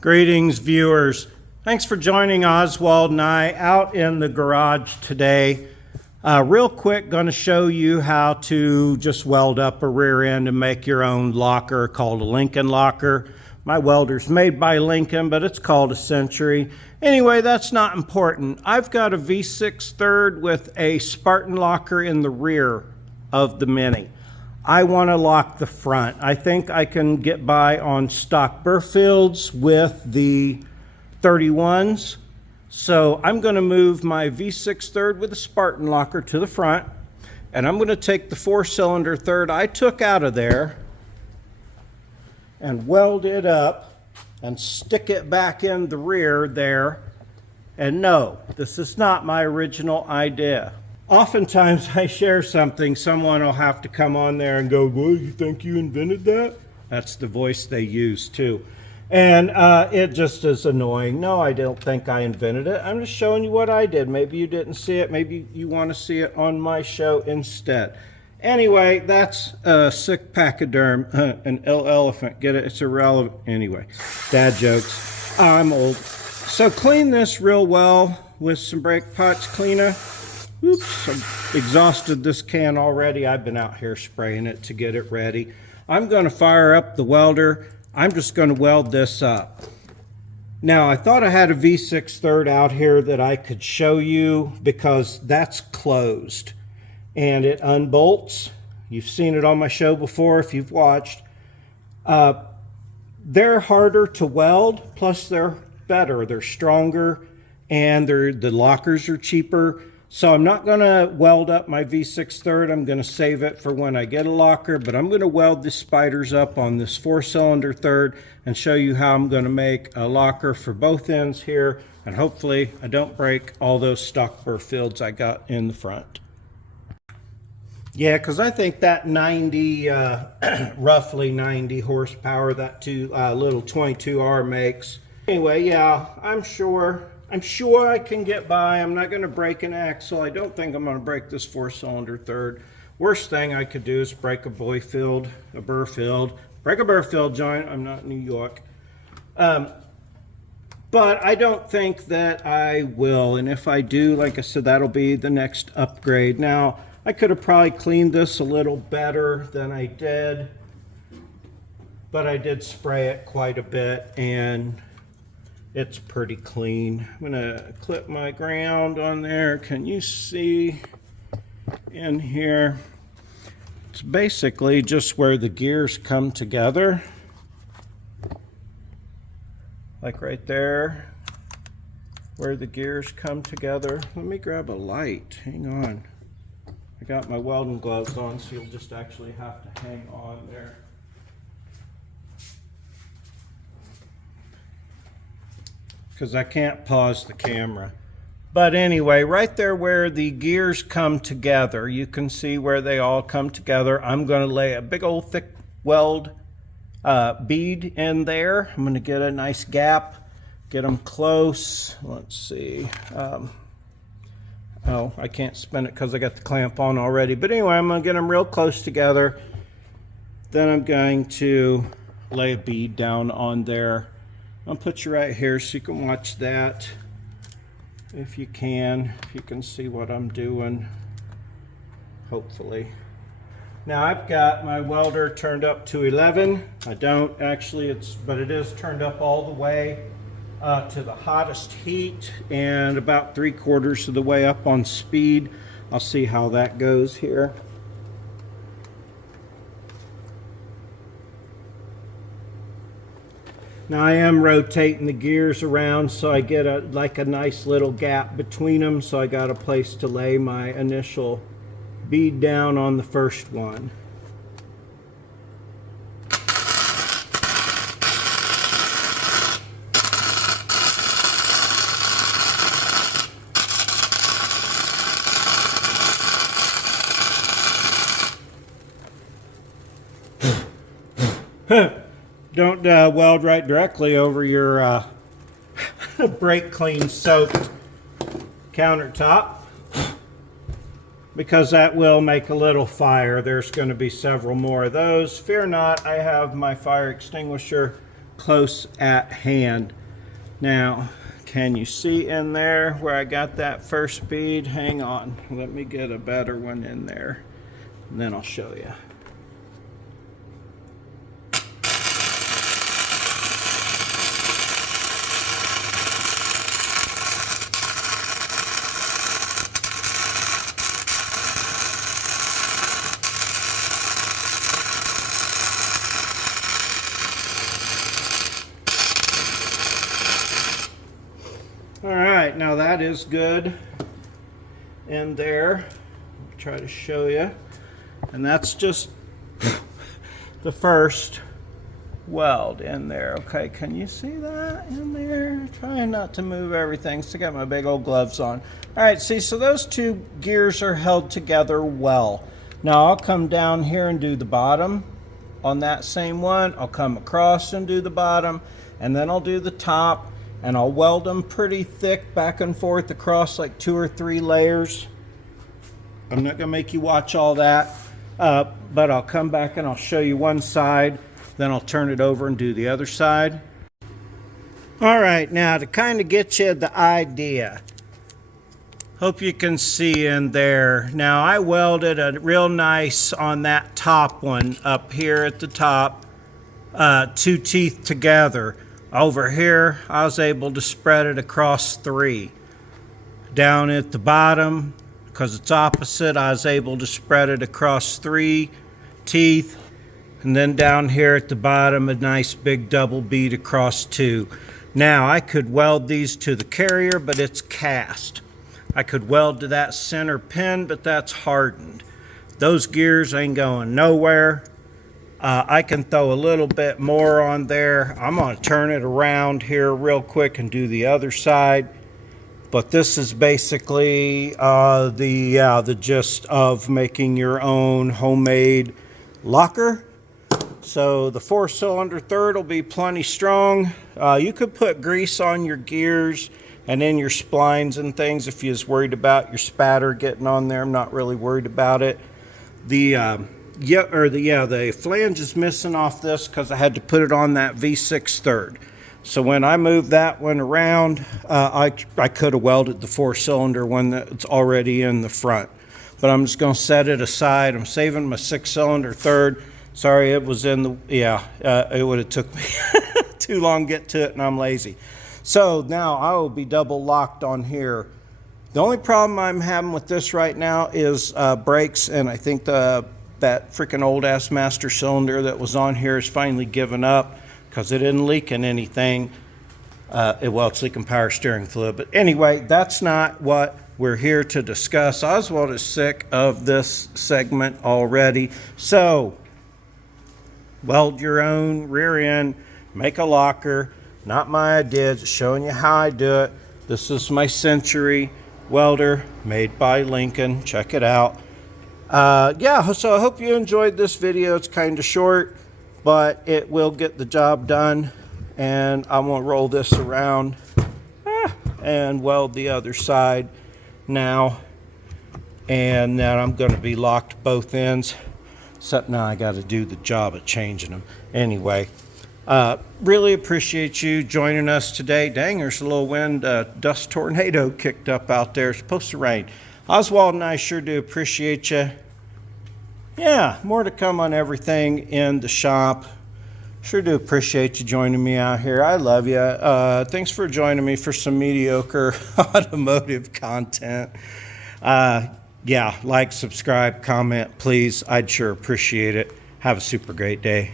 Greetings, viewers. Thanks for joining Oswald and I out in the garage today. Real quick, going to show you how to just weld up a rear end and make your own locker called a Lincoln locker. My welder's made by Lincoln, but it's called a Century. Anyway, that's not important. I've got a V6 third with a Spartan locker in the rear of the Mini. I want to lock the front. I think I can get by on stock Burfields with the 31s. So I'm going to move my V6 third with a Spartan locker to the front. And I'm going to take the 4-cylinder third I took out of there and weld it up and stick it back in the rear there. And no, this is not my original idea. Oftentimes I share something, someone will have to come on there and go, well, you think you invented that? That's the voice they use too. And it just is annoying. No, I don't think I invented it. I'm just showing you what I did. Maybe you didn't see it. Maybe you want to see it on my show instead. Anyway, that's a sick pachyderm, an ill elephant. Get it? It's irrelevant. Anyway, dad jokes. I'm old. So clean this real well with some brake parts cleaner. Oops, I've exhausted this can already. I've been out here spraying it to get it ready. I'm going to fire up the welder. I'm just going to weld this up. Now, I thought I had a V6 third out here that I could show you because that's closed and it unbolts. You've seen it on my show before if you've watched. They're harder to weld, plus they're better. They're stronger and the lockers are cheaper. So I'm not going to weld up my V6 third. I'm going to save it for when I get a locker, but I'm going to weld the spiders up on this 4-cylinder third and show you how I'm going to make a locker for both ends here. And hopefully I don't break all those stock Burfields I got in the front. Yeah, because I think that 90, roughly 90 horsepower that little 22R makes. Anyway, yeah, I'm sure I can get by. I'm not going to break an axle. I don't think I'm going to break this 4-cylinder third. Worst thing I could do is break a Burfield joint. I'm not in New York. But I don't think that I will. And if I do, like I said, that'll be the next upgrade. Now, I could have probably cleaned this a little better than I did. But I did spray it quite a bit and it's pretty clean. I'm gonna clip my ground on there. Can you see in here? It's basically just where the gears come together. Like right there, where the gears come together. Let me grab a light, hang on. I got my welding gloves on, so you'll just actually have to hang on there. Because I can't pause the camera. But anyway, right there where the gears come together, you can see where they all come together. I'm going to lay a big old thick weld bead in there. I'm going to get a nice gap, get them close. Let's see. Oh, I can't spin it because I got the clamp on already. But anyway, I'm going to get them real close together. Then I'm going to lay a bead down on there. I'll put you right here so you can watch that if you can see what I'm doing, hopefully. Now I've got my welder turned up to 11. I don't actually, but it is turned up all the way to the hottest heat and about 3/4 of the way up on speed. I'll see how that goes here. Now I am rotating the gears around so I get like a nice little gap between them, so I got a place to lay my initial bead down on the first one. Don't weld right directly over your brake clean soaked countertop, because that will make a little fire. There's going to be several more of those. Fear not, I have my fire extinguisher close at hand. Now, can you see in there where I got that first bead? Hang on, let me get a better one in there, and then I'll show you. All right, now that is good in there. I'll try to show you. And that's just the first weld in there. Okay, can you see that in there? Trying not to move everything. Still got my big old gloves on. All right, see, so those two gears are held together well. Now I'll come down here and do the bottom on that same one. I'll come across and do the bottom, and then I'll do the top. And I'll weld them pretty thick back and forth across like 2 or 3 layers. I'm not gonna make you watch all that, but I'll come back and I'll show you one side, then I'll turn it over and do the other side. All right, now to kind of get you the idea, hope you can see in there. Now I welded a real nice on that top one up here at the top, 2 teeth together. Over here, I was able to spread it across 3. Down at the bottom, because it's opposite, I was able to spread it across 3 teeth. And then down here at the bottom, a nice big double bead across 2. Now, I could weld these to the carrier, but it's cast. I could weld to that center pin, but that's hardened. Those gears ain't going nowhere. I can throw a little bit more on there. I'm going to turn it around here real quick and do the other side. But this is basically the gist of making your own homemade locker. So the 4-cylinder third will be plenty strong. You could put grease on your gears and in your splines and things if you're worried about your spatter getting on there. I'm not really worried about it. The flange is missing off this because I had to put it on that V6 third. So when I moved that one around, I could have welded the 4-cylinder one that's already in the front. But I'm just going to set it aside. I'm saving my 6-cylinder third. Sorry, it was in the, it would have took me too long to get to it, and I'm lazy. So now I will be double locked on here. The only problem I'm having with this right now is brakes, and I think that freaking old ass master cylinder that was on here is finally given up because it isn't leaking anything. Well, it's leaking power steering fluid. But anyway, that's not what we're here to discuss. Oswald is sick of this segment already. So, weld your own rear end, make a locker. Not my idea, just showing you how I do it. This is my Century welder made by Lincoln. Check it out. Yeah, so I hope you enjoyed this video. It's kind of short, but it will get the job done. And I'm going to roll this around and weld the other side now. And then I'm going to be locked both ends. Except now I got to do the job of changing them. Anyway, really appreciate you joining us today. Dang, there's a little wind, dust tornado kicked up out there. It's supposed to rain. Oswald and I sure do appreciate you. Yeah, more to come on everything in the shop. Sure do appreciate you joining me out here. I love you. Thanks for joining me for some mediocre automotive content. Yeah, like, subscribe, comment, please. I'd sure appreciate it. Have a super great day.